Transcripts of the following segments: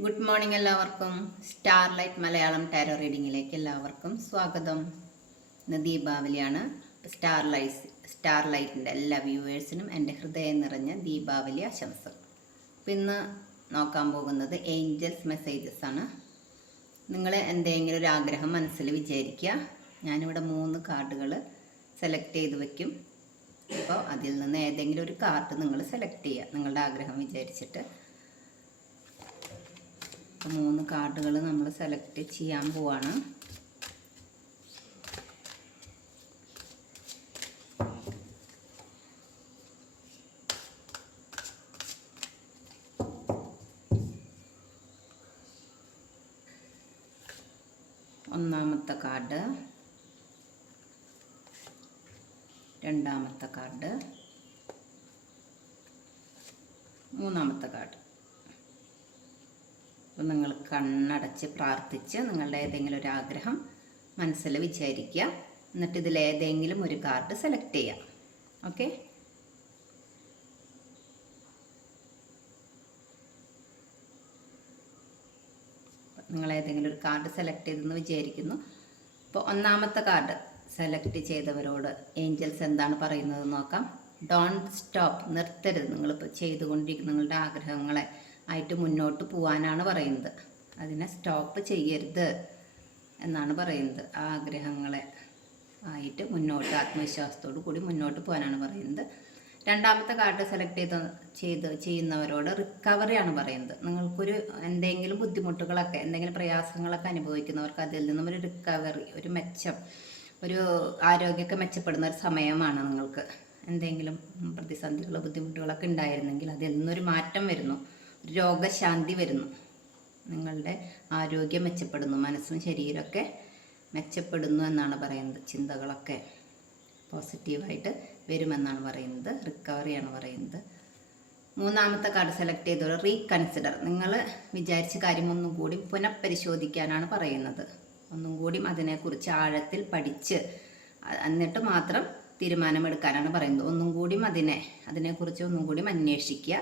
Good morning എല്ലാവർക്കും. Starlight Malayalam tarot റീഡിങ്ങിലേക്ക് എല്ലാവർക്കും സ്വാഗതം. ഇന്ന് ദീപാവലിയാണ്. സ്റ്റാർലൈറ്റിൻ്റെ എല്ലാ വ്യൂവേഴ്സിനും എൻ്റെ ഹൃദയം നിറഞ്ഞ ദീപാവലി ആശംസകൾ. അപ്പം ഇന്ന് നോക്കാൻ പോകുന്നത് ഏഞ്ചൽസ് മെസ്സേജസ് ആണ്. നിങ്ങൾ എന്തെങ്കിലും ഒരു ആഗ്രഹം മനസ്സിൽ വിചാരിക്കുക. ഞാനിവിടെ 3 കാർഡുകൾ സെലക്ട് ചെയ്ത് വയ്ക്കും. അപ്പോൾ അതിൽ നിന്ന് ഏതെങ്കിലും ഒരു കാർഡ് നിങ്ങൾ സെലക്ട് ചെയ്യുക, നിങ്ങളുടെ ആഗ്രഹം വിചാരിച്ചിട്ട്. 3 കാർഡുകൾ നമ്മൾ സെലക്ട് ചെയ്യാൻ പോവാണ്. ഒന്നാമത്തെ കാർഡ്, രണ്ടാമത്തെ കാർഡ്, മൂന്നാമത്തെ കാർഡ്. അപ്പം നിങ്ങൾ കണ്ണടച്ച് പ്രാർത്ഥിച്ച് നിങ്ങളുടെ ഏതെങ്കിലും ഒരു ആഗ്രഹം മനസ്സിൽ വിചാരിക്കുക. എന്നിട്ട് ഇതിലേതെങ്കിലും ഒരു കാർഡ് സെലക്ട് ചെയ്യുക. ഓക്കെ, നിങ്ങൾ ഏതെങ്കിലും ഒരു കാർഡ് സെലക്ട് ചെയ്തെന്ന് വിചാരിക്കുന്നു. അപ്പോൾ ഒന്നാമത്തെ കാർഡ് സെലക്ട് ചെയ്തവരോട് ഏഞ്ചൽസ് എന്താണ് പറയുന്നത് നോക്കാം. ഡോണ്ട് സ്റ്റോപ്പ്, നിർത്തരുത്. നിങ്ങളിപ്പോൾ ചെയ്തുകൊണ്ടിരിക്കുന്ന നിങ്ങളുടെ ആഗ്രഹങ്ങളെ ആയിട്ട് മുന്നോട്ട് പോകാനാണ് പറയുന്നത്. അതിനെ സ്റ്റോപ്പ് ചെയ്യരുത് എന്നാണ് പറയുന്നത്. ആഗ്രഹങ്ങളെ ആയിട്ട് മുന്നോട്ട് ആത്മവിശ്വാസത്തോടു കൂടി മുന്നോട്ട് പോകാനാണ് പറയുന്നത്. രണ്ടാമത്തെ കാർഡ് സെലക്ട് ചെയ്യുന്നവരോട് റിക്കവറിയാണ് പറയുന്നത്. നിങ്ങൾക്കൊരു എന്തെങ്കിലും ബുദ്ധിമുട്ടുകളൊക്കെ, എന്തെങ്കിലും പ്രയാസങ്ങളൊക്കെ അനുഭവിക്കുന്നവർക്ക് അതിൽ നിന്നും ഒരു റിക്കവറി, ഒരു മെച്ചം, ഒരു ആരോഗ്യമൊക്കെ മെച്ചപ്പെടുന്ന ഒരു സമയമാണ്. നിങ്ങൾക്ക് എന്തെങ്കിലും പ്രതിസന്ധികളോ ബുദ്ധിമുട്ടുകളൊക്കെ ഉണ്ടായിരുന്നെങ്കിൽ അതിൽ നിന്നൊരു മാറ്റം വരുന്നു, രോഗശാന്തി വരുന്നു, നിങ്ങളുടെ ആരോഗ്യം മെച്ചപ്പെടുന്നു, മനസ്സും ശരീരമൊക്കെ മെച്ചപ്പെടുന്നു എന്നാണ് പറയുന്നത്. ചിന്തകളൊക്കെ പോസിറ്റീവായിട്ട് വരുമെന്നാണ് പറയുന്നത്. റിക്കവറിയാണ് പറയുന്നത്. മൂന്നാമത്തെ കാർഡ് സെലക്ട് ചെയ്തോളൂ. റീകൺസിഡർ, നിങ്ങൾ വിചാരിച്ച കാര്യം ഒന്നും കൂടി പുനഃപരിശോധിക്കാനാണ് പറയുന്നത്. ഒന്നും കൂടി അതിനെക്കുറിച്ച് ആഴത്തിൽ പഠിച്ച് എന്നിട്ട് മാത്രം തീരുമാനമെടുക്കാനാണ് പറയുന്നത്. ഒന്നും കൂടി അതിനെക്കുറിച്ച് ഒന്നും കൂടി അന്വേഷിക്കുക.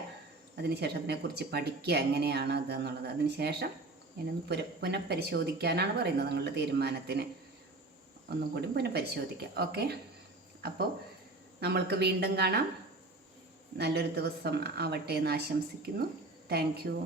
അതിനുശേഷം അതിനെക്കുറിച്ച് പഠിക്കുക, എങ്ങനെയാണ് അത് എന്നുള്ളത്. അതിനുശേഷം ഇതിനൊന്ന് പുനഃപരിശോധിക്കാനാണ് പറയുന്നത്. നിങ്ങളുടെ തീരുമാനത്തിന് ഒന്നും കൂടി പുനഃപരിശോധിക്കുക. ഓക്കെ, അപ്പോൾ നമ്മൾക്ക് വീണ്ടും കാണാം. നല്ലൊരു ദിവസം ആവട്ടെ എന്ന് ആശംസിക്കുന്നു. Thank you.